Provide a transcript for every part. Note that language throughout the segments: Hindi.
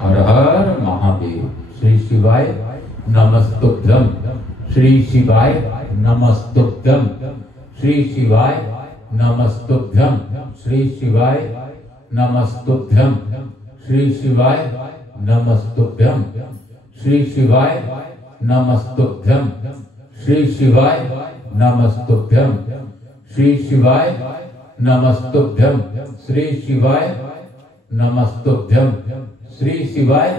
हर हर महादेव। श्री शिवाय नमस्तुभ्यं। श्री शिवाय नमस्तुभ्यं। श्री शिवाय नमस्तुभ्यं। श्री शिवाय नमस्तुभ्यं। श्री शिवाय नमस्तुभ्यं। श्री शिवाय नमस्तुभ्यं। श्री शिवाय नमस्तुभ्यं। श्री शिवाय नमस्तुभ्यं। श्री शिवाय नमस्तुभ्यं। श्री शिवाय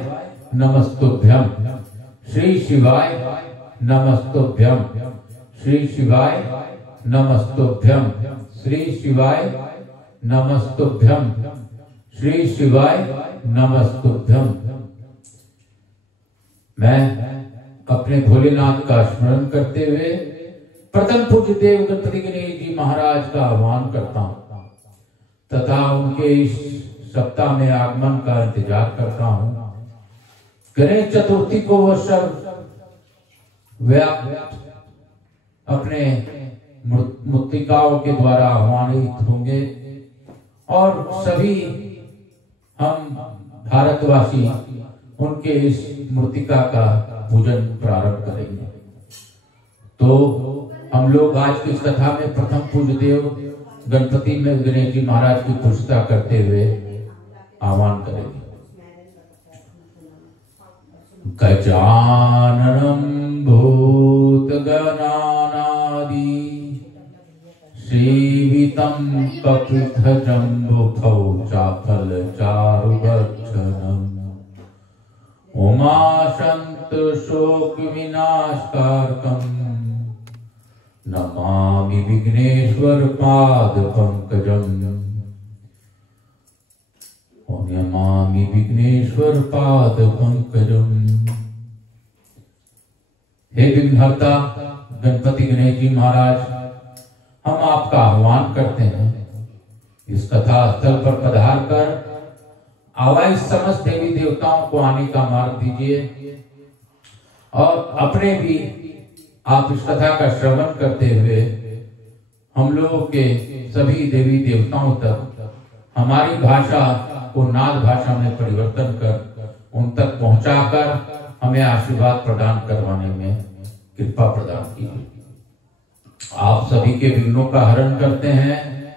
नमस्तुभ्यं। श्री शिवाय नमस्तुभ्यं। श्री शिवाय नमस्तुभ्यं। श्री शिवाय नमस्तुभ्यं। श्री शिवाय नमस्तुभ्यं। मैं अपने भोलेनाथ का स्मरण करते हुए प्रथम पूज्य देव गणपति गणेश जी महाराज का आह्वान करता हूं तथा उनके इस सप्ताह में आगमन का इंतजार करता हूं। गणेश चतुर्थी को वो सब व्याप्त अपने मूर्तिकाओं के द्वारा आह्वानित होंगे और सभी हम भारतवासी उनके इस मूर्तिका का पूजन प्रारंभ करेंगे। तो हम लोग आज की इस कथा में प्रथम पूज्य देव गणपति में गणेश जी महाराज की पूजता करते हुए आह्वान करेंगे। गजाननं भूतगणानादि सेवितं कपिध्वजम्बुफौचाफलचारुभक्षणम् उमाशंत शोक विनाशकारकम् नमामि विघ्नेश्वर पाद पंकजम्। नमामि विघ्नेश्वर पाद पंकजम्। हे विघ्नहर्ता गणपति गणेश जी महाराज, हम आपका आह्वान करते हैं। इस कथा स्थल पर पधार कर आवाज समस्त देवी देवताओं को आने का मार्ग दीजिए और अपने भी आप इस कथा का श्रवण करते हुए हम लोगों के सभी देवी देवताओं तक हमारी भाषा को नाद भाषा में परिवर्तन कर उन तक पहुंचाकर हमें आशीर्वाद प्रदान करवाने में कृपा प्रदान कीजिए। आप सभी के विघ्नों का हरण करते हैं।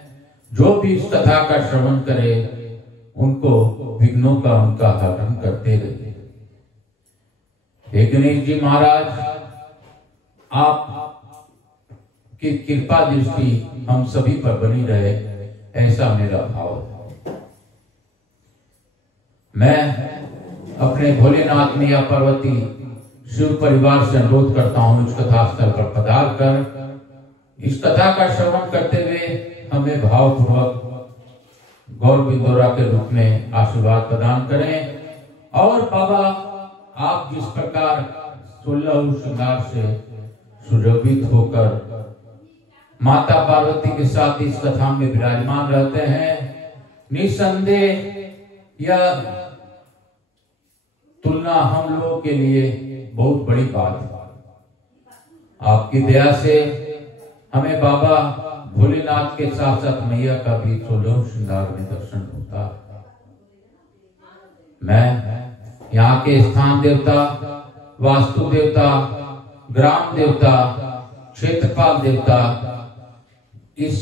जो भी इस कथा का श्रवण करे उनको विघ्नों का उनका हरण करते रहिए। हे गणेश जी महाराज, आप की कृपा दृष्टि हम सभी पर बनी रहे, ऐसा मेरा भाव है। मैं अपने भोलेनाथ मैया पार्वती शिव परिवार से अनुरोध करता हूं, इस कथा स्थल पर पधार कर इस कथा का श्रवण करते हुए हमें भावपूर्वक गौर बिंदोरा के रूप में आशीर्वाद प्रदान करें। और बाबा, आप जिस प्रकार 16 श्रृंगार से सुशोभित होकर माता पार्वती के साथ इस कथा में विराजमान रहते हैं, निसंदेह यह तुलना हम लोगों के लिए बहुत बड़ी बात है। आपकी दया से हमें बाबा भोलेनाथ के साथ साथ मैया का भी 16 श्रृंगार में दर्शन होता है। मैं यहाँ के स्थान देवता, वास्तु देवता, ग्राम देवता, क्षेत्रपाल देवता, इस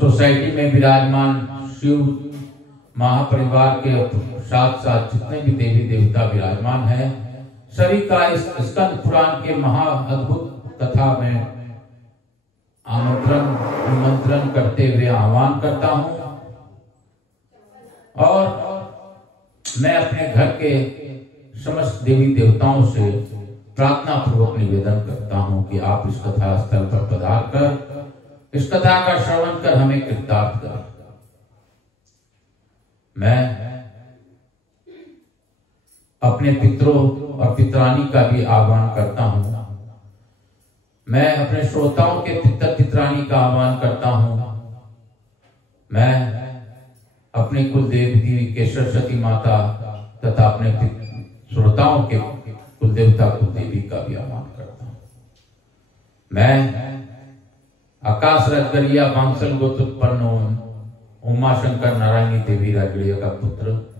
सोसाइटी में विराजमान शिव महापरिवार के साथ साथ जितने भी देवी देवता विराजमान हैं, सभी का इस स्कंद पुराण के महा अद्भुत कथा में आमंत्रण निमंत्रण करते हुए आह्वान करता हूं। और मैं अपने घर के समस्त देवी देवताओं से प्रार्थना पूर्वक निवेदन करता हूं कि आप इस कथा स्थल पर पधार कर इस कथा का श्रवण कर हमें कृतार्थ करें। मैं अपने पितरों और पितरानी का भी आह्वान करता हूं। मैं अपने श्रोताओं के पितर पितरानी का आह्वान करता हूं। मैं अपने कुल देवी के सरस्वती माता तथा अपने श्रोताओं के कुल देवता कुल देवी का भी आह्वान करता हूं। मैं आकाश रजगरिया वांसल गोत्रोत्पन्न उमा शंकर नारायणी देवी राजगड़िया का पुत्र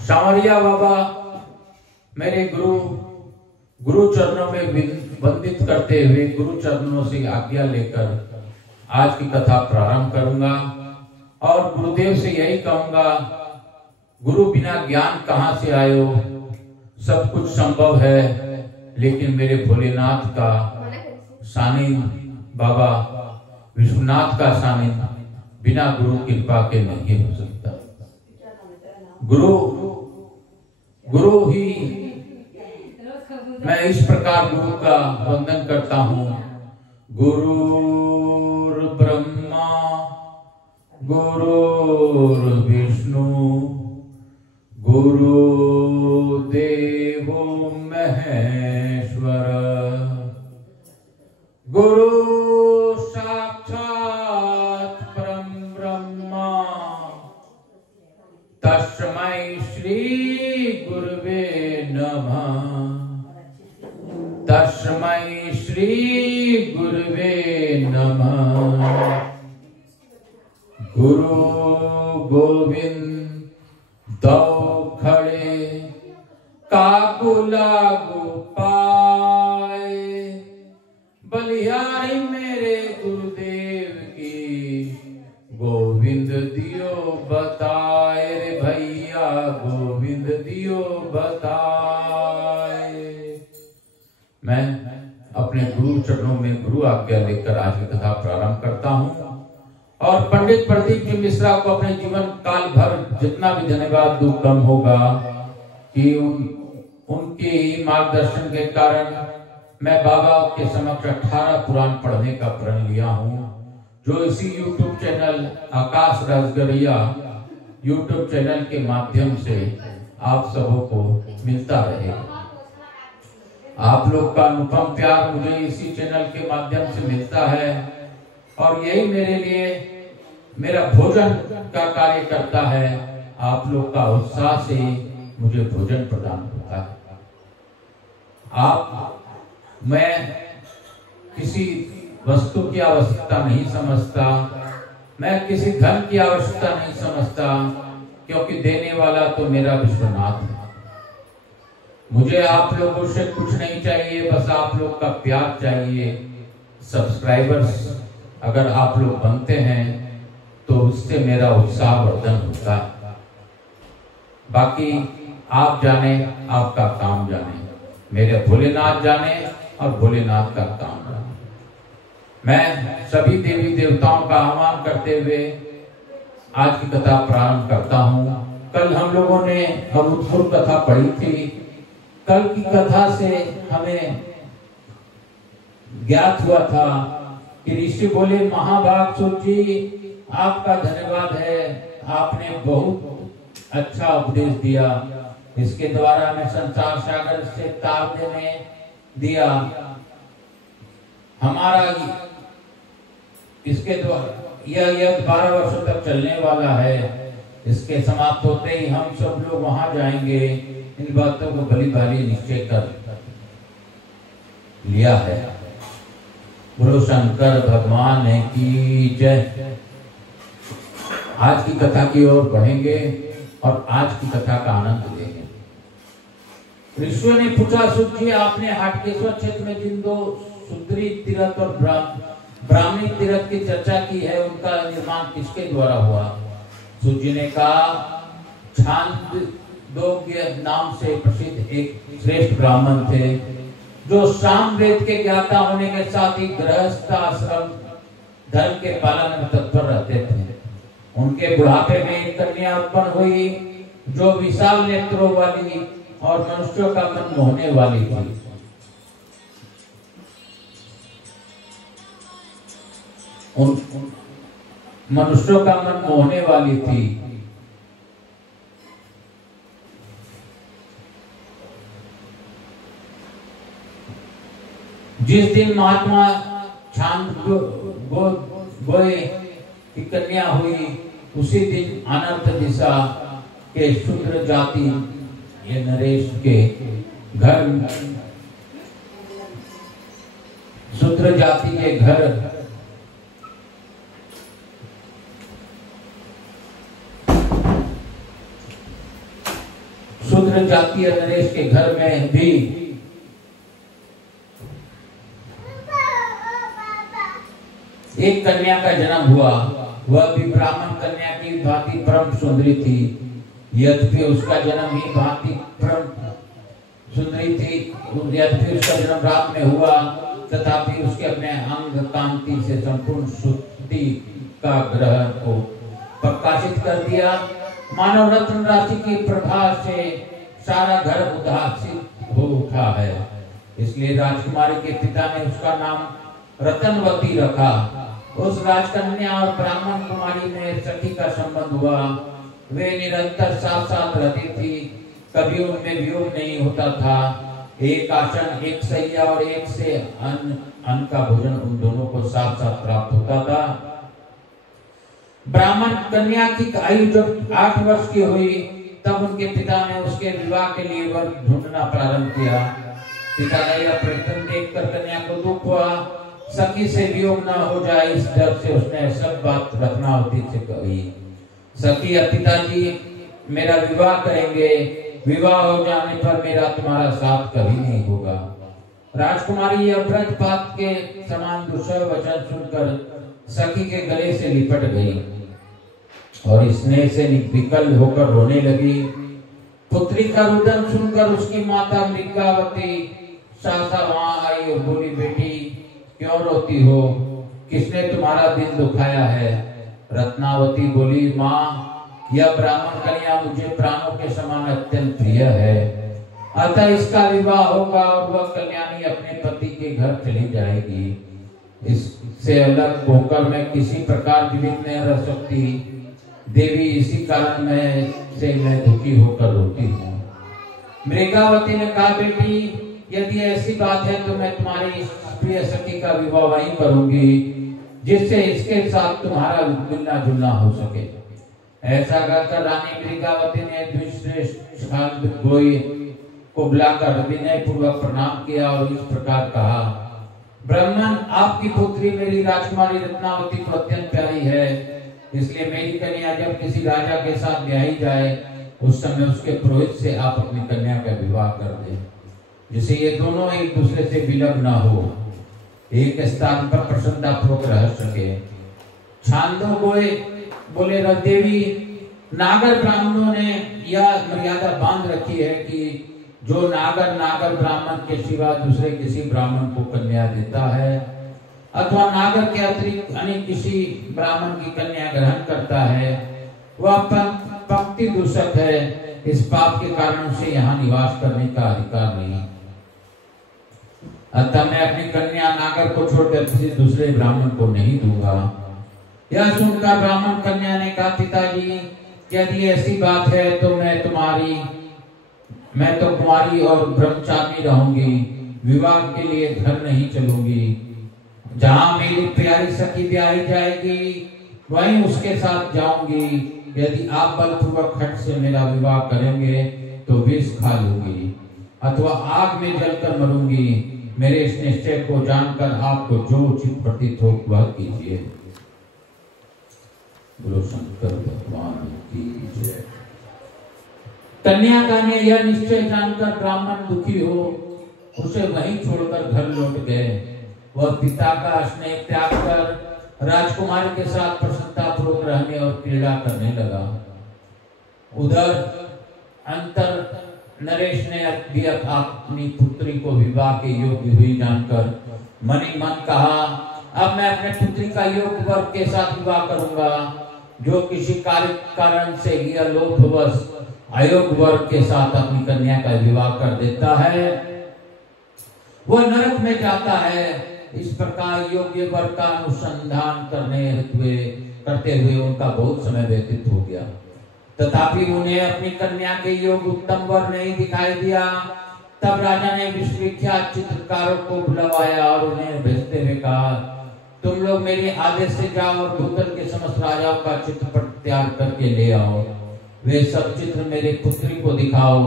सांवरिया बाबा मेरे गुरु चरणों में वंदित करते हुए गुरु चरणों से आज्ञा लेकर आज की कथा प्रारंभ करूंगा और गुरुदेव से यही कहूंगा, गुरु बिना ज्ञान कहां से आयो, सब कुछ संभव है, लेकिन मेरे भोलेनाथ का सानिध्य, बाबा विश्वनाथ का सानिध्य बिना गुरु कृपा के नहीं हो सकता। गुरु ही, मैं इस प्रकार गुरु का वंदन करता हूँ। गुरुर् ब्रह्मा गुरुर् विष्णु गुरुदेवो महेश्वर गुरु साक्षात् परम ब्रह्मा तस्मै श्री गुरुवे नमः। तस्मै श्री गुरुवे नमः। गुरु गोविंद दो खड़े काकुला गोपाय, बलिहारी मेरे गुरुदेव की गोविंद दियो बताए रे भैया, गोविंद दियो बताए। मैं अपने गुरु चरणों में गुरु आज्ञा लेकर आज की कथा प्रारंभ करता हूँ और पंडित प्रदीप जी मिश्रा को अपने जीवन काल भर जितना भी धन्यवाद दूं कम होगा कि उनके मार्गदर्शन के कारण मैं बाबा के समक्ष 18 पुराण पढ़ने का प्रण लिया हूँ, जो इसी YouTube चैनल आकाश राजगरिया YouTube चैनल के माध्यम से आप सबों को मिलता रहेगा। आप लोग का अनुपम प्यार मुझे इसी चैनल के माध्यम से मिलता है और यही मेरे लिए मेरा भोजन का कार्य करता है। आप लोग का उत्साह से मुझे भोजन प्रदान होता है। मैं किसी वस्तु की आवश्यकता नहीं समझता, मैं किसी धन की आवश्यकता नहीं समझता, क्योंकि देने वाला तो मेरा विश्वनाथ है। मुझे आप लोगों से कुछ नहीं चाहिए, बस आप लोग का प्यार चाहिए। सब्सक्राइबर्स अगर आप लोग बनते हैं तो उससे मेरा उत्साह वर्धन होता है। बाकी आप जाने, आपका काम जाने, मेरे भोलेनाथ जाने और भोलेनाथ का काम जाने। मैं सभी देवी देवताओं का आह्वान करते हुए आज की कथा प्रारंभ करता हूँ। कल हम लोगों ने अभूतपूर्व कथा पढ़ी थी। कल की कथा से हमें ज्ञात हुआ था कि ऋषि बोले, महाभाग जी आपका धन्यवाद है, आपने बहुत अच्छा उपदेश दिया, इसके द्वारा हमें संसार सागर से तार देने दिया। हमारा इसके द्वारा यह 12 वर्षों तक चलने वाला है। इसके समाप्त होते ही हम सब लोग वहां जाएंगे। इन बातों को भली भाली निश्चय कर लिया है। गुरु शंकर भगवान की जय। आज की कथा की ओर बढ़ेंगे और आज की कथा का आनंद लेंगे। ऋषियों ने पूछा, सुत जी आपने हाटकेश्वर क्षेत्र में जिन 2 शूद्री तीर्थ और ब्राह्मणी तीर्थ की चर्चा की है, उनका निर्माण किसके द्वारा हुआ? सुत जी ने कहा, छांदोग्य नाम से प्रसिद्ध एक श्रेष्ठ ब्राह्मण थे, जो सामवेद के ज्ञाता होने के साथ ही गृहस्थ आश्रम धर्म के पालन में तत्पर रहते थे। उनके बुढ़ापे में एक कन्या उत्पन्न हुई, जो विशाल नेत्रों वाली और मनुष्यों का मन मोहने वाली थी। मनुष्यों का मन मोहने वाली थी। जिस दिन महात्मा छांदोग्य की कन्या हुई, उसी दिन अनर्थ दिशा के शूद्र जाति ये नरेश के घर, शूद्र जाति के घर शूद्र जातीय नरेश के घर में भी एक कन्या का जन्म हुआ। वह भी ब्राह्मण कन्या की भांति परम सुंदरी थी। यद्यपि उसका जन्म ही भांति परम सुंदरी थी, यद्यपि उसका जन्म रात में हुआ, तथापि उसके अपने अंग कांति से संपूर्ण शुद्धि का ग्रह को प्रकाशित कर दिया। मानव रत्न राशि की प्रभा से सारा घर उदासित हो उठा है। इसलिए राजकुमारी के पिता ने उसका नाम रतनवती रखा। उस राजकन्या और ब्राह्मण कुमारी में सखी का संबंध हुआ। वे निरंतर साथ साथ रहती थी, कभी उनमें वियोग नहीं होता था। एक आसन, एक सैया और एक से अन्न का भोजन उन दोनों को साथ साथ प्राप्त होता था। ब्राह्मण कन्या की आयु जब 8 वर्ष की हुई, तब उनके पिता ने उसके विवाह के लिए वर ढूंढना प्रारंभ किया। पिता का यह प्रयत्न देखकर कन्या को दुख हुआ। सखी से वियोग न हो जाए, इस डर से उसने सब बात रत्नावती से कही। सखी और पिताजी मेरा विवाह करेंगे, विवाह हो जाने पर मेरा तुम्हारा साथ कभी नहीं होगा। राजकुमारी यह व्रतपात के समान दुष्ट वचन सुनकर सखी के गले से लिपट गई और स्नेह से विकल होकर रोने लगी। पुत्री का रुदन सुनकर उसकी माता मृगावती सहसा वहां आई और बोली, बेटी क्यों रोती हो? किसने तुम्हारा दिल दुखाया है? रत्नावती बोली, माँ यह ब्राह्मण कन्या मुझे प्राणों के समान अत्यंत प्रिय है, अतः इसका विवाह होगा और वह कल्याणी अपने पति के घर चली जाएगी। इससे अलग होकर मैं किसी प्रकार जीवित नहीं रह सकती। देवी इसी कारण मैं दुखी होकर रोती हूँ। मृगावती ने कहा, बेटी यदि ऐसी बात है तो मैं तुम्हारी प्रिय सखी का विवाह वहीं करूंगी, जिससे इसके साथ तुम्हारा मिलना जुलना हो सके। ऐसा कहकर रानी मृगावती ने द्विश्रेष्ठ गोई को बुलाकर विनय पूर्वक प्रणाम किया और इस प्रकार कहा, ब्राह्मण आपकी पुत्री मेरी राजकुमारी रत्नावती को अत्यंत प्यारी है, इसलिए मेरी कन्या जब किसी राजा के साथ ब्याही जाए उस समय उसके पुरोहित से आप अपनी कन्या का विवाह कर दें, जिससे ये दोनों एक दूसरे से विलग न हो, एक स्थान पर प्रसन्नता पूर्वक रह सके। छांदोगोए बोले, देवी नागर ब्राह्मणों ने यह मर्यादा बांध रखी है कि जो नागर ब्राह्मण के सिवा दूसरे किसी ब्राह्मण को कन्या देता है अथवा नागर के अतिरिक्त अन्य किसी ब्राह्मण की कन्या ग्रहण करता है, वह पंक्ति दूषक है। इस पाप के कारण से यहाँ निवास करने का अधिकार नहीं। अतः मैं अपनी कन्या नागर को छोड़कर किसी दूसरे ब्राह्मण को नहीं दूंगा। यह सुनकर ब्राह्मण कन्या ने कहा, पिताजी यदि ऐसी बात है तो मैं तो कुमारी और ब्रह्मचारिणी रहूंगी, विवाह के लिए घर नहीं चलूंगी। जहां मेरी प्यारी सखी ब्याही जाएगी वहीं उसके साथ जाऊंगी। यदि आप बलपूर्वक हट से मेरा विवाह करेंगे तो विष खा लूंगी अथवा आग में जलकर मरूंगी। मेरे इस निश्चय को जानकर आपको जो उचित प्रतीत हो वह कीजिए। बोलो शंकर भगवान की जय। कन्या ने यह निश्चय जानकर ब्राह्मण दुखी हो उसे वहीं छोड़कर घर लौट गए। वह पिता का स्नेह त्याग कर राजकुमारी के साथ प्रसन्नता पूर्वक रहने और क्रीड़ा करने लगा। उधर अंतर नरेश ने भी अपनी पुत्री को विवाह के योग्य हुई जानकर मन ही मन कहा, अब मैं अपने पुत्री का योग्य वर्ग के साथ विवाह करूंगा। जो किसी कारण से यह लोभवश अयोग्य वर्ग के साथ अपनी कन्या का विवाह कर देता है वह नरक में जाता है। इस प्रकार योग्य वर्ग का अनुसंधान करते हुए उनका बहुत समय व्यतीत हो गया, तथापि उन्हें अपनी कन्या के योग्य उत्तम वर नहीं दिखाई दिया। तब राजा ने विश्वविख्यात चित्रकारों को बुलवाया और उन्हें भेजते हुए कहा, तुम लोग मेरे आदेश से जाओ और भूतल के समस्त राजाओं का चित्रपट तैयार करके ले आओ। वे सब चित्र मेरे पुत्री को दिखाओ,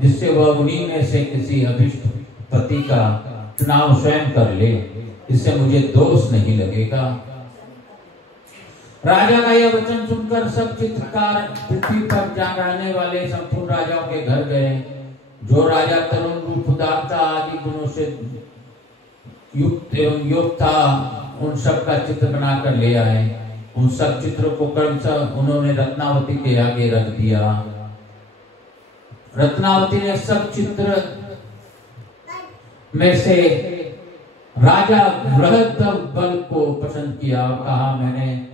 जिससे वह उन्हीं में से किसी अभिष्ट पति का चुनाव स्वयं कर ले। इससे मुझे दोष नहीं लगेगा। राजा का यह वचन सुनकर सब चित्रकार पृथ्वी पर जा रहने वाले संपूर्ण राजाओं के घर गए। जो राजा तरुण रूप, उदारता आदि गुणों से युक्त एवं योग था, उन सब का चित्र बनाकर ले आए। उन सब चित्रों को क्रमशः उन्होंने रत्नावती के आगे रख दिया। रत्नावती ने सब चित्र में से राजा बृहद्बल को पसंद किया और कहा, मैंने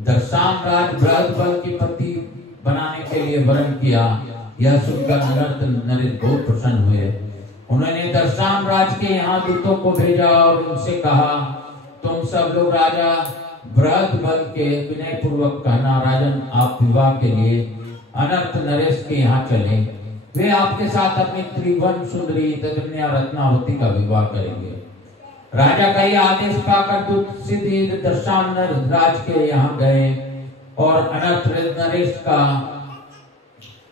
दर्शान राज बृहद्बल की पति बनाने के लिए वरण किया। यह सुनकर अनर्थ नरेश बहुत प्रसन्न हुए। उन्होंने दर्शान राज के यहाँ दूतों को भेजा और उनसे कहा, तुम सब लोग राजा बृहद्बल के विनय पूर्वक कहना, राजन आप विवाह के लिए अनर्थ नरेश के यहाँ चले। वे आपके साथ अपनी त्रिभुवन सुंदरी तदन्या रत्नावती का विवाह करेंगे। राजा का यह आदेश पाकर दूत सीधे दर्शान राज के यहाँ गए और अनर्थ नरेश का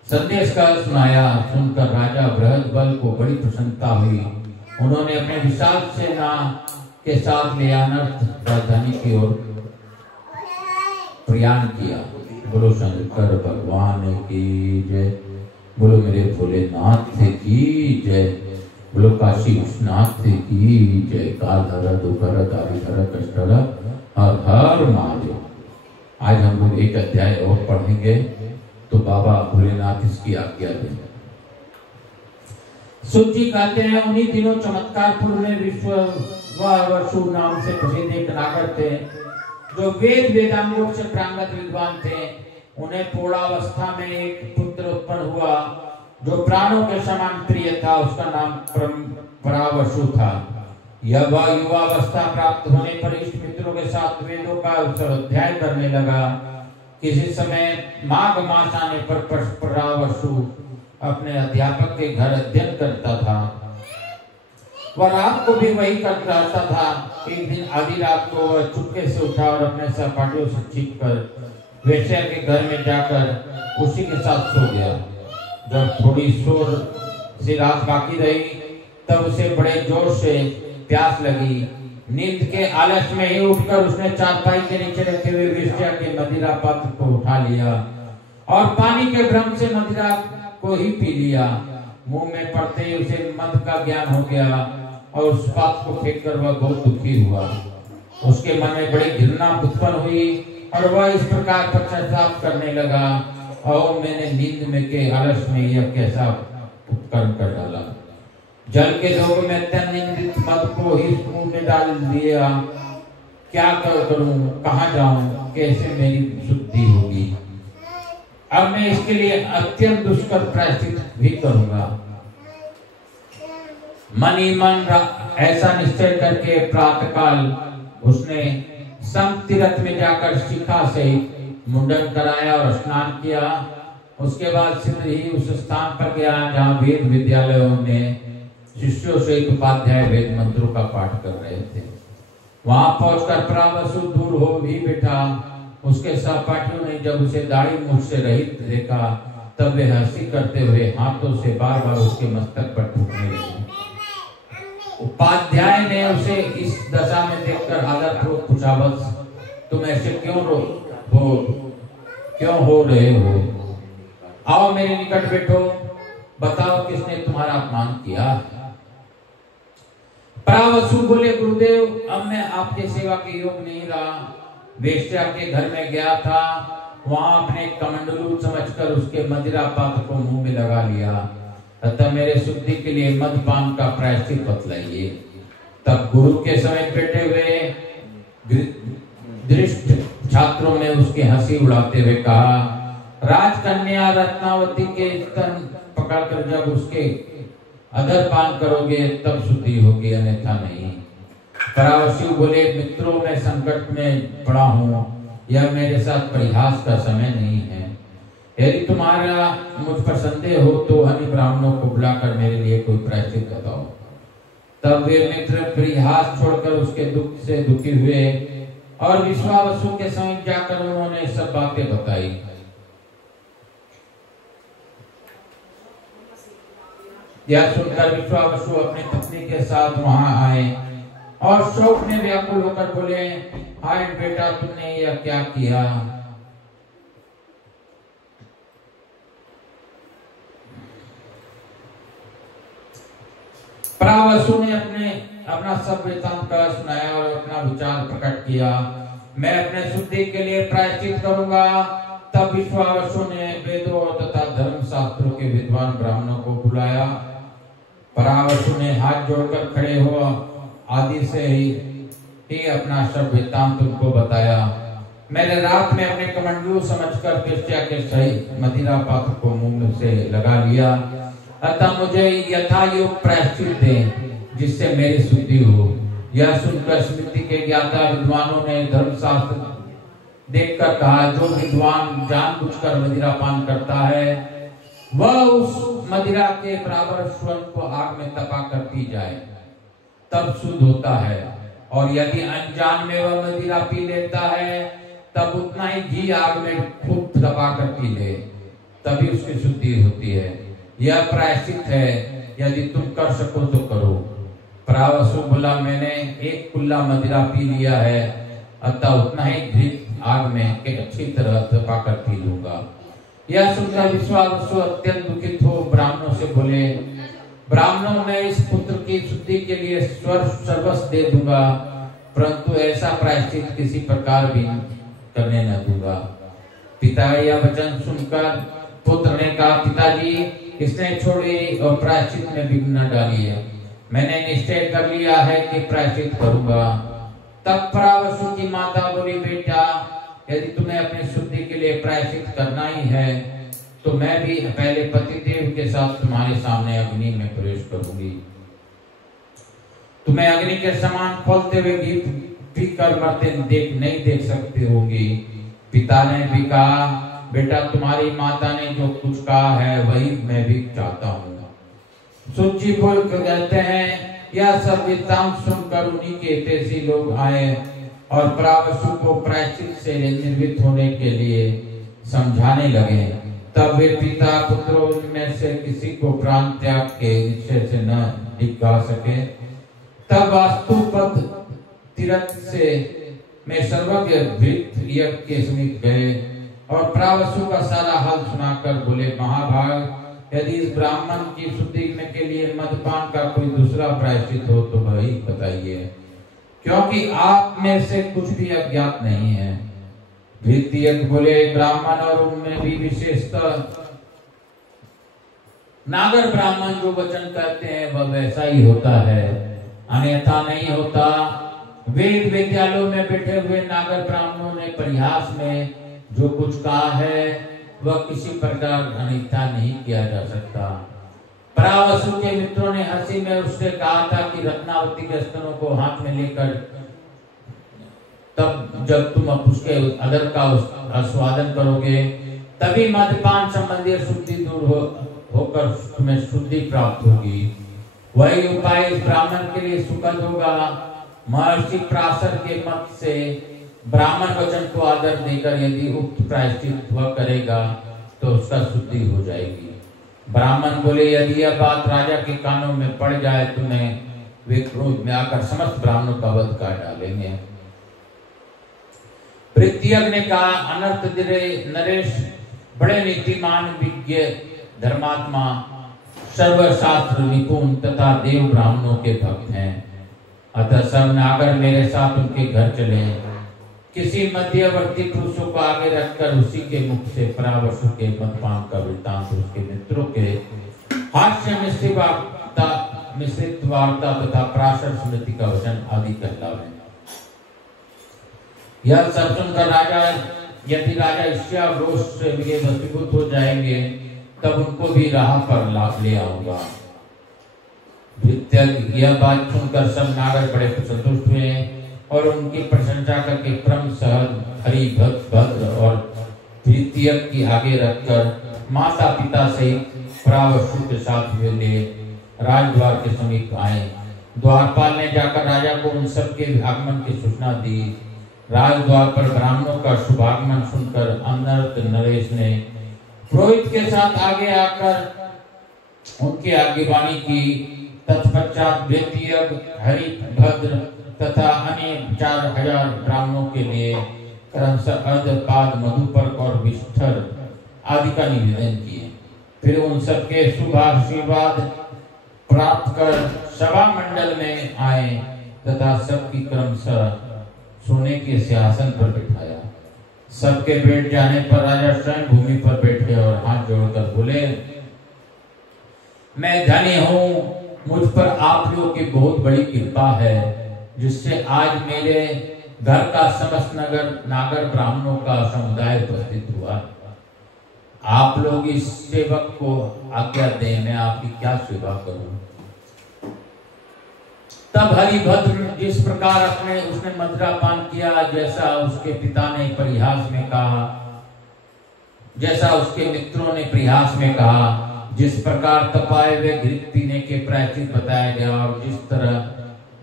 संदेश का सुनाया। सुनकर राजा बृहद्बल को बड़ी प्रसन्नता हुई। उन्होंने अपने विशाल सेना के साथ ले अनर्थ राजधानी की ओर प्रयाण किया। बोलो शंकर भगवान की जय, बोलो मेरे भोलेनाथ की जय, बोलो काशी विश्वनाथ की जय। काल हर दुखर दारिधर कष्टर हर हर महादेव। आज हम लोग एक अध्याय और पढ़ेंगे, तो बाबा भोलेनाथ इसकी आज्ञा दें। सुत जी कहते हैं, उन्हीं दिनों चमत्कारपुर में विश्वावसु नाम से प्रसिद्ध एक नागर थे, जो वेद वेदांगों से प्रांगत विद्वान थे। उन्हें पौढ़ावस्था में एक पुत्र उत्पन्न हुआ, जो प्राणों के समान प्रिय था। उसका नाम परावसु था। यह युवावस्था प्राप्त होने पर इष्ट मित्रों के साथ वेदों का अध्याय करने लगा। किसी समय माघ मास आने पर परावसु अपने अध्यापक के घर अध्ययन करता था। वह रात को भी वही करता रहता था। एक दिन आधी रात को वह चुपके से उठा और अपने सहपाठियों से छिपकर वेश्या के घर में जाकर उसी के साथ सो गया। जब थोड़ी शोर से रात बाकी रही, तब उसे बड़े जोर से प्यास लगी। नींद के आलस में ही उठकर उसने चारपाई के नीचे रखे हुए वेश्या के मदिरा पात्र को उठा लिया और पानी के भ्रम से मदिरा को ही पी लिया। मुंह में पड़ते ही उसे मद का ज्ञान हो गया और उस पात्र को फेंककर वह बहुत दुखी हुआ। उसके मन में बड़ी घृणा उत्पन्न हुई और वह इस प्रकार पश्चाताप करने लगा, और मैंने नींद में के आलस में यह कैसा उपकर्म कर डाला। जल के धोखे में अत्यंत मद को ही मुंह में डाल दिया। क्या करूं, कहां जाऊं, कैसे मेरी शुद्धि होगी। अब मैं इसके लिए अत्यंत दुष्कर प्रायश्चित भी करूंगा। मन ही मन ऐसा निश्चय करके प्रातःकाल उसने सम तीर्थ में जाकर शिखा से मुंडन कराया और स्नान किया। उसके बाद शीघ्र ही उस स्थान पर गया जहाँ वेद विद्यालयों में शिष्यों से उपाध्याय वेद मंत्रों का पाठ कर रहे थे। वहां पहुंचकर परावसु दूर हो भी बैठा। उसके सहपाठियों ने जब उसे दाढ़ी मूछ से रहित देखा, तब वे हंसी करते हुए हाथों से बार बार उसके मस्तक पर ठूकने लगे। उपाध्याय ने उसे इस दशा में देखकर आदरपूर्वक पूछा, बस तुम ऐसे क्यों हो रहे हो? आओ मेरे निकट बैठो, बताओ किसने तुम्हारा अपमान किया। परावसु बोले, गुरुदेव, अब मैं आपके सेवा के योग नहीं रहा। वेश्या के घर में गया था, वहां अपने कमंडलू समझकर उसके मदिरा पात्र को मुंह में लगा लिया। अतः मेरे शुद्धि के लिए मदपान का प्रायश्चित बतलाइए। तब गुरु के समय बैठे हुए दृष्ट छात्रों ने उसकी हंसी उड़ाते हुए कहा, राजकन्या रत्नावती के स्तन पकड़कर जब उसके अधर पान करोगे तब शुद्धि होगी, अन्यथा नहीं। परावसु बोले, मित्रों मैं संकट में पड़ा हूँ, यह मेरे साथ परिहास का समय नहीं है। यदि तुम्हारा मुझ पर संदेह हो तो अन्य ब्राह्मणों को बुलाकर मेरे लिए कोई प्रायश्चित बताओ। तब वे मित्र परिहास छोड़कर उसके दुख से दुखी हुए और विश्वावसु के समीप जाकर उन्होंने सब बातें बताई। यह सुनकर विश्वावसु अपनी पत्नी के साथ वहां आए और शोक में व्याकुल होकर बोले, हाय बेटा, तुमने यह क्या किया? परावसु ने अपना सब वृत्तांत का सुनाया और अपना विचार प्रकट किया। मैं अपने शुद्धि के लिए प्रायश्चित करूंगा। तब विश्वावसु ने वेदों तथा धर्म शास्त्रों के विद्वान ब्राह्मणों को बुलाया। परावसु ने हाथ जोड़कर खड़े हो आदि से ही अपना सब वृत्तांत उनको बताया। मैंने रात में अपने कमंडलू समझकर कृष्या के सही मदिरा पात्र को मुंह से लगा लिया। अतः मुझे यथायोग प्रायश्चित दें जिससे मेरी शुद्धि हो। यह सुनकर स्मृति के ज्ञाता विद्वानों ने धर्मशास्त्र देखकर कहा, जो विद्वान जानबूझकर मदिरा पान करता है वह उस मदिरा के बराबर स्वर्ण को आग में तपा कर पी जाए तब शुद्ध होता है, और यदि अनजान में वह मदिरा पी लेता है तब उतना ही घी आग में खूब दबा कर पी ले, तभी उसकी शुद्धि होती है। यह प्रायश्चित है, यदि तुम कर सको तो करो। परावसु बोला, मैंने एक कुल्ला मदिरा पी लिया है, अतः उतना ही घी आग में के अच्छी तरह दबा कर पी लूंगा। यह सुनकर विश्वावसु अत्यंत दुखित हो ब्राह्मणों से बोले, ब्राह्मणों, मैं इस पुत्र की शुद्धि के लिए सर्वस्व दे दूंगा, परंतु ऐसा प्रायश्चित किसी प्रकार भी करने न दूंगा। पिता यह वचन सुनकर पुत्र ने कहा, पिताजी, इसने छोड़ी और प्रायश्चित में विघ्न न डालिए। मैंने निश्चय कर लिया है कि प्रायश्चित करूंगा। तब परावसु की माता बोली, बेटा, यदि तुम्हें अपनी शुद्धि के लिए प्रायश्चित करना ही है तो मैं भी पहले पतिदेव के साथ तुम्हारे सामने अग्नि में प्रवेश करूंगी। तुम्हें अग्नि के समान खोलते हुए घी पीकर मरते नहीं देख सकते होंगी। पिता ने भी कहा, बेटा, तुम्हारी माता ने जो कुछ कहा है वही मैं भी चाहता हूँ। सुची बोल कहते हैं, यह सब वृत्तांत सुनकर उन्हीं के हितैषी लोग आए और परावसु को प्रायश्चित से निर्मित होने के लिए समझाने लगे। तब वे पिता पुत्रों में से किसी को प्राण त्याग के निश्चय से न दिखा सके। तब वास्तुपद तीर्थ से में सर्वज्ञ भृत्य यज्ञ के समीप गए और परावसु का सारा हाल सुनाकर बोले, महाभाग, यदि इस ब्राह्मण की शुद्धि के लिए मदपान का कोई दूसरा प्रायश्चित हो तो वही बताइए, क्योंकि आप में से कुछ भी अज्ञात नहीं है। भृत्य बोले, ब्राह्मण और उनमें भी विशेषतः नागर ब्राह्मण जो वचन करते हैं वह वैसा ही होता है, अन्यथा नहीं होता। वेद विद्यालयों में बैठे हुए नागर ब्राह्मणों ने परिहास में जो कुछ कहा है वह किसी प्रकार अन्यथा नहीं किया जा सकता। परावसु के मित्रों ने हंसी में उससे कहा था कि रत्नावती के स्तनों को हाथ में लेकर तब जब तुम उसके अदर का आस्वादन करोगे तभी मद्यपान संबंधी शुद्धि दूर होकर तुम्हें शुद्धि प्राप्त होगी। वही उपाय इस ब्राह्मण के लिए सुखद होगा। महर्षि पराशर के मत से ब्राह्मण वचन को आदर देकर यदि उक्त प्रायश्चित वह करेगा तो उसका शुद्धि हो जाएगी। ब्राह्मण बोले, यदि यह बात राजा के कानों में पड़ जाए तो वे क्रोध में आकर समस्त ब्राह्मणों का वध कर डालेंगे। भृत्य ने कहा, अनर्थ दिरे नरेश बड़े नीतिमान विज्ञ धर्मात्मा सर्वशास्त्र निपुण तथा देव ब्राह्मणों के भक्त हैं, अतः सब नागर मेरे साथ उनके घर चले। किसी मध्यवर्ती पुरुषों को आगे रखकर उसी के मुख से परावसु के मदपान का वृत्तांत उसके मित्रों के हास्य मिश्रित वार्ता तथा पराशर स्मृति का वचन आदि कहलावे। यह सब सुनकर राजा, यदि राजा ईर्ष्या रोष से वशीभूत हो जाएंगे तब उनको भी राह पर लाभ ले आऊंगा। यह बात सुनकर सब नागर बड़े संतुष्ट हुए और उनकी प्रशंसा करके परम सहज हरि भक्त भद्र और भृत्य की आगे रखकर माता पिता सहित परावसु के साथ वे राजद्वार के समीप आए। द्वारपाल ने जाकर राजा को उन सब के आगमन की सूचना दी। राजद्वार पर ब्राह्मणों का शुभागमन सुनकर अनर्थ नरेश ने पुरोहित के साथ आगे आकर उनकी आज्ञावाणी की। तत्पश्चात भृत्य हरि भद्र तथा अनेक 4000 ब्राह्मणों के लिए क्रमशः अर्धपाद, मधुपर्क और विष्ठर आदि का निवेदन किए। फिर उन सबके शुभ आशीर्वाद प्राप्त कर सभा मंडल में आए तथा सबकी क्रमशः सोने के सिंहासन पर बिठाया। सबके बैठ जाने पर राजा स्वयं भूमि पर बैठे और हाथ जोड़कर बोले, मैं धन्य हूँ, मुझ पर आप लोगों की बहुत बड़ी कृपा है, जिससे आज मेरे घर का समस्त नागर ब्राह्मणों का समुदाय उपस्थित हुआ। आप लोग इस सेवक को आज्ञा दें, मैं आपकी क्या सेवा करूं। तब हरिभद्र जिस प्रकार उसने मदिरापान किया, जैसा उसके पिता ने परिहास में कहा, जैसा उसके मित्रों ने परिहास में कहा, जिस प्रकार तपाए हुए घृत पीने के प्रायश्चित बताया गया और जिस तरह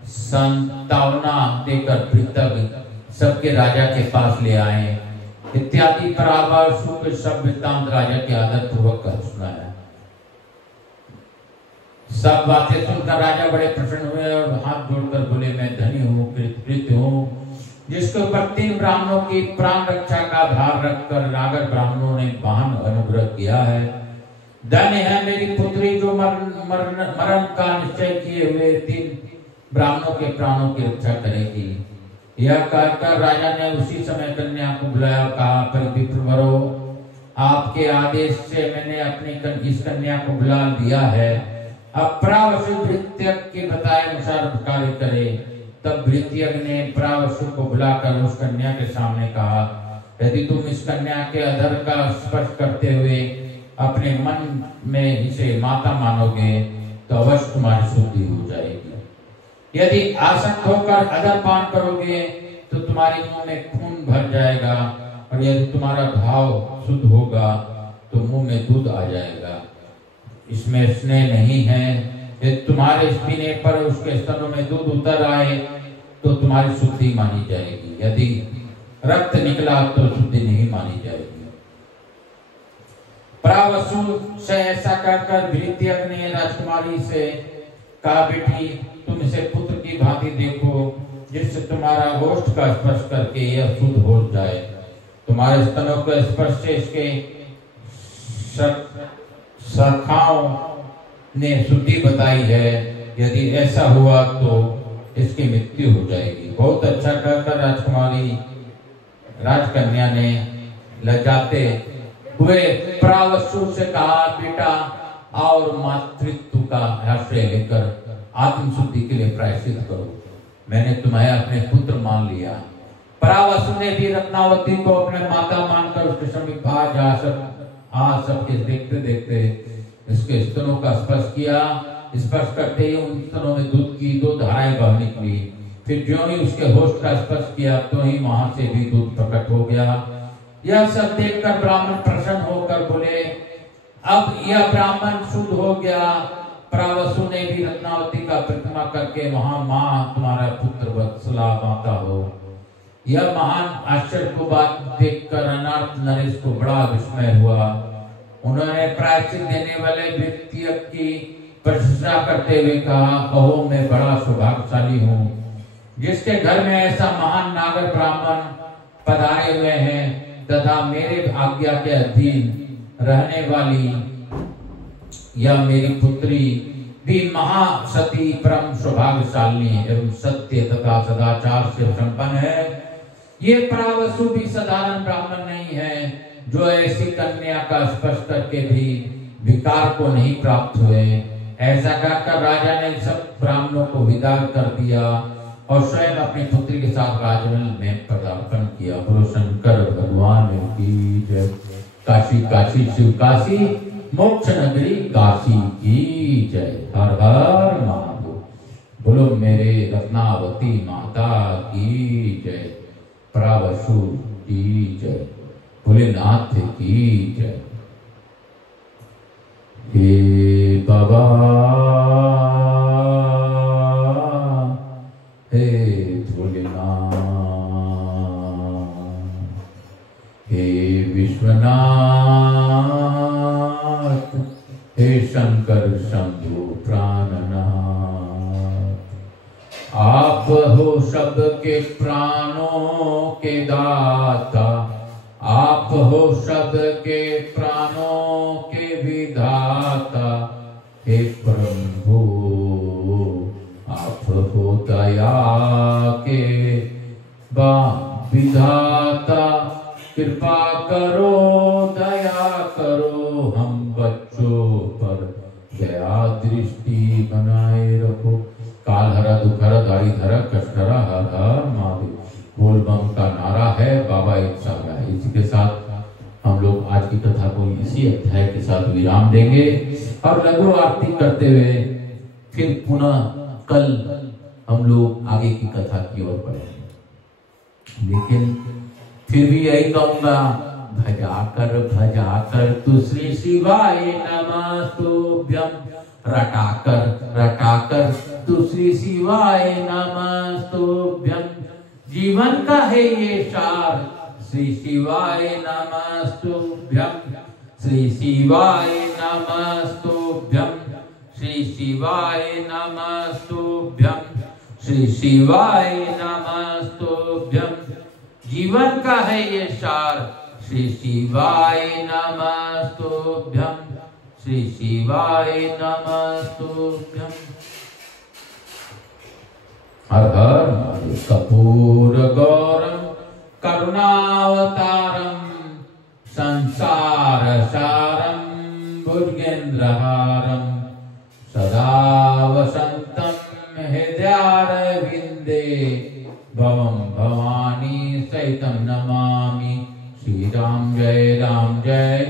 संतावना देकर पृथक सबके राजा के पास ले आए इत्यादि परामर्शों के सब वृत्तांत राजा के आदर पूर्वक कर सुनाया। सब बातें सुनकर राजा बड़े प्रसन्न हुए और हाथ जोड़कर बोले, मैं धनी हूँ, कृतकृत्य हूँ, जिसके ऊपर 3 ब्राह्मणों की प्राण रक्षा का भार रखकर नागर ब्राह्मणों ने महान अनुग्रह किया है। धन्य है मेरी पुत्री जो मरण का निश्चय किए हुए 3 ब्राह्मणों के प्राणों की रक्षा करेगी। यह कहकर राजा ने उसी समय कन्या को बुलाया, कहा, परिविप्रवरो, आपके आदेश से मैंने अपनी इस कन्या को बुला दिया है। अब प्रावसु भृत्यक के बताए अनुसार कार्य करे। तब भृत्यक ने प्रावसु को बुलाकर उस कन्या के सामने कहा, यदि तुम इस कन्या के अधर का स्पर्श करते हुए अपने मन में इसे माता मानोगे तो अवश्य तुम्हारी शुद्धि हो जाएगी। यदि आसक्त होकर अधर पान करोगे तो तुम्हारे मुंह में खून भर जाएगा, और यदि तुम्हारा भाव शुद्ध होगा तो मुंह में दूध आ जाएगा। इसमें स्नेह नहीं है। यदि तुम्हारे पीने पर उसके स्तनों में दूध उतर आए तो तुम्हारी शुद्धि मानी जाएगी, यदि रक्त निकला तो शुद्धि नहीं मानी जाएगी। प्रावसु से ऐसा कहकर भृत्यक ने राजकुमारी से कहा, बेटी तुम इसे पुत्र की भांति देखो, जिससे तुम्हारा गोष्ठ का स्पर्श करके यह शुद्ध हो जाए। तुम्हारे स्तनों के स्पर्श से इसके शाखाओं ने शुद्धि बताई है। यदि ऐसा हुआ तो इसकी मृत्यु हो जाएगी। बहुत अच्छा कहकर राजकन्या ने लजाते हुए प्रावसु से कहा, बेटा और मातृत्व का आश्रय लेकर आत्म शुद्धि के लिए प्रायश्चित करो। मैंने तुम्हें अपने पुत्र मान लिया। प्रावसु ने भी रत्नावती को अपने माता मानकर उसके समीप आ सबके देखते देखते इसके स्तनों का स्पर्श किया। स्पर्श करते ही उन स्तनों में दूध की 2 धाराएं बह निकली। फिर ज्यों ही उसके होश का स्पर्श किया तो ही वहां से भी दूध प्रकट हो गया। यह सब देखकर ब्राह्मण प्रसन्न होकर बोले, अब यह ब्राह्मण शुद्ध हो गया। प्रावसु ने भी रत्नावती का प्रतिमा करके वहां माँ तुम्हारा पुत्र वत्सला माता हो। यह महान आश्चर्य को बात देखकर अनार्थ नरेश को बड़ा विस्मय हुआ। उन्होंने प्रायश्चित देने वाले भृत्यक की प्रशंसा करते हुए कहा, अहो मैं बड़ा सौभाग्यशाली हूँ, जिसके घर में ऐसा महान नागर ब्राह्मण पधारे हुए हैं तथा मेरे आज्ञा के अधीन रहने वाली यह मेरी पुत्री भी महासती परम सौभाग्यशाली एवं सत्य तथा सदाचार से संपन्न है। ये प्रावसु भी साधारण ब्राह्मण नहीं है, जो ऐसी कन्या का स्पर्श करके भी विकार को नहीं प्राप्त हुए। ऐसा कहकर राजा ने सब ब्राह्मणों को विदा कर दिया और स्वयं अपनी पुत्री के साथ राजमहल में पदार्पण किया। बोलो शंकर भगवान की जय। काशी काशी शिव काशी, मोक्ष नगरी काशी की जय। हर हर महादेव। बोलो मेरे रत्नावती माता की जय। प्रावसु की जय। भोलेनाथ की जय। हे बाबा, हे भोलेनाथ, हे विश्वनाथ, हे शंकर शंभु प्राणनाथ, आप हो सबके प्राणों के दाता, आप हो सबके प्राणों के विधाता। हे प्रभु आप हो दया के विधाता, कृपा करो दया करो, हम बच्चों पर दया दृष्टि बनाए रखो। काल हरा दुख हरा दाढ़ी धरा कष्ट हरा हर हर महादेव बोल बम का नारा है, बाबा एक सारा है। इसी के साथ हम लोग आज की कथा को इसी अध्याय के साथ विराम देंगे और लघु आरती करते हुए फिर पुनः कल हम लोग आगे की कथा की ओर बढ़ेंगे। लेकिन फिर भी यही कहूंगा, भजा कर तू श्री शिवाय नमस्तुभ्यं, रटाकर तू श्री शिवाय नमस्तुभ्यं। जीवन का है ये सार, श्री शिवाय नमस्तुभ्यं, श्री शिवाय नमस्तुभ्यं, श्री शिवाय नमस्तुभ्यं, श्री शिवाय नमस्तुभ्यं। जीवन का है ये सार, श्री शिवाय नमस्तुभ्यं, श्री शिवाय नमस्तुभ्यं। हर हर कपूर गौरम करुणावतारम, संसार सारम भुजगेन्द्रहारम, सदा वसंतम हृदयारविंदे, भवम भवानी सहितं नमामि। श्री राम जय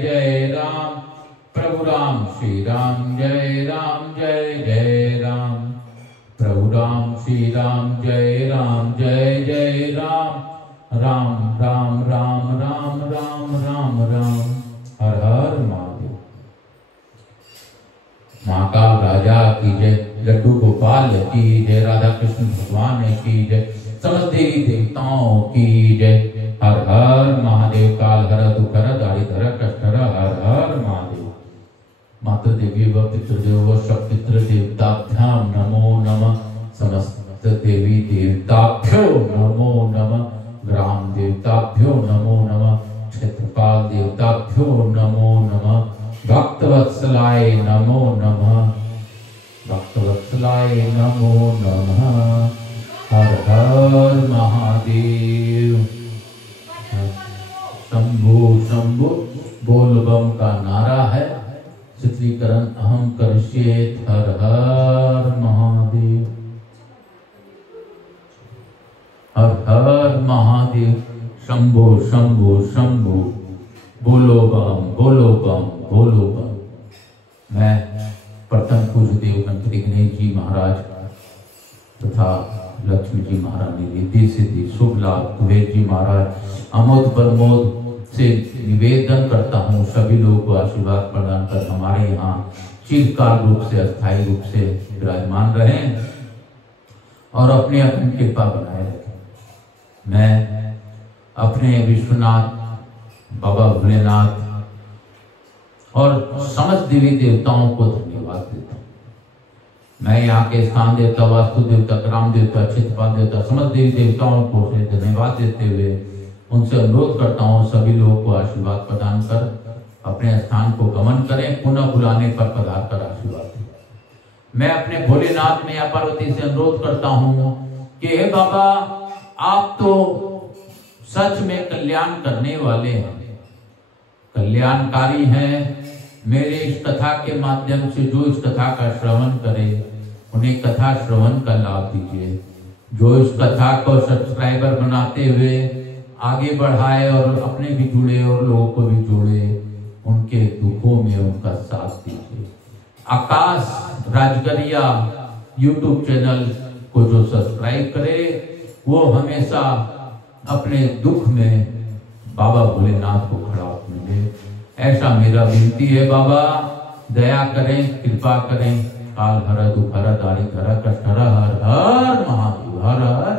जय राम, प्रभु राम श्री राम जय जय राम, प्रभु राम श्री राम जय जय राम, राम राम राम राम राम राम राम। हर हर महादेव। महाकाल राजा की जय, लड्डू गोपाल की जय, राधा कृष्ण भगवान की जय, समस्त देवी देवताओं की जय। हर हर महादेव। काल हर दुख हर दाढ़ी धर कष्ट हर हर महादेव। मातृ देवी व पितृदेव व शक्तित्र देवताभ्याम नमो नमः। समस्त देवी देवताभ्यो नमो नमः। ग्राम देवताभ्यो नमो नमः। क्षेत्रपाल देवताभ्यो नमो नमः। भक्तवत्सलाय नमो नमः। भक्तवत्सलाय नमो नमः। हर हर महादेव। शंभु शंभु बोल बम का नारा है। चित्रीकरण अहम करिष्ये। हर हर महादेव। हर हर महादेव। शंभु शंभु शंभु बोलो बम बोलो बम बोलो बम। मैं प्रथम पूज्य देव गणपति गणेश जी महाराज तथा लक्ष्मी जी महारानी रिद्धि सिद्धि शुभ लाभ कुबेर जी महाराज अमोद प्रमोद से निवेदन करता हूँ सभी लोगों को आशीर्वाद प्रदान कर हमारे यहाँ चिरकाल रूप से अस्थायी रूप से विराजमान रहें और अपने अपनी कृपा बनाए रखें। मैं अपने विश्वनाथ बाबा भोलेनाथ और समस्त देवी देवताओं को धन्यवाद देता हूँ। मैं यहाँ के स्थान देवता, वास्तु देवता, ग्राम देवता, क्षेत्रपाल देवता, समस्त देवी देवताओं को धन्यवाद देते हुए उनसे अनुरोध करता हूँ सभी लोगों को आशीर्वाद प्रदान कर अपने स्थान को गमन करें। पुनः बुलाने पर पधार कर आशीर्वाद दें। मैं अपने भोलेनाथ में या पार्वती से अनुरोध करता हूँ कि हे बाबा, आप तो सच में कल्याण करने वाले हैं, कल्याणकारी हैं। मेरे इस कथा के माध्यम से जो इस कथा का श्रवण करे उन्हें कथा श्रवण का लाभ दीजिए। जो इस कथा को सब्सक्राइबर बनाते हुए आगे बढ़ाए और अपने भी जुड़े और लोगों को भी जोड़े, उनके दुखों में उनका साथ दीजिए। आकाश राजगरिया यूट्यूब चैनल को जो सब्सक्राइब करे वो हमेशा अपने दुख में बाबा भोलेनाथ को खड़ा मिले, ऐसा मेरा विनती है। बाबा दया करें, कृपा करें। काल हर दुख हर दाढ़ी धरा कष्ट हर हर महादेव। हर हर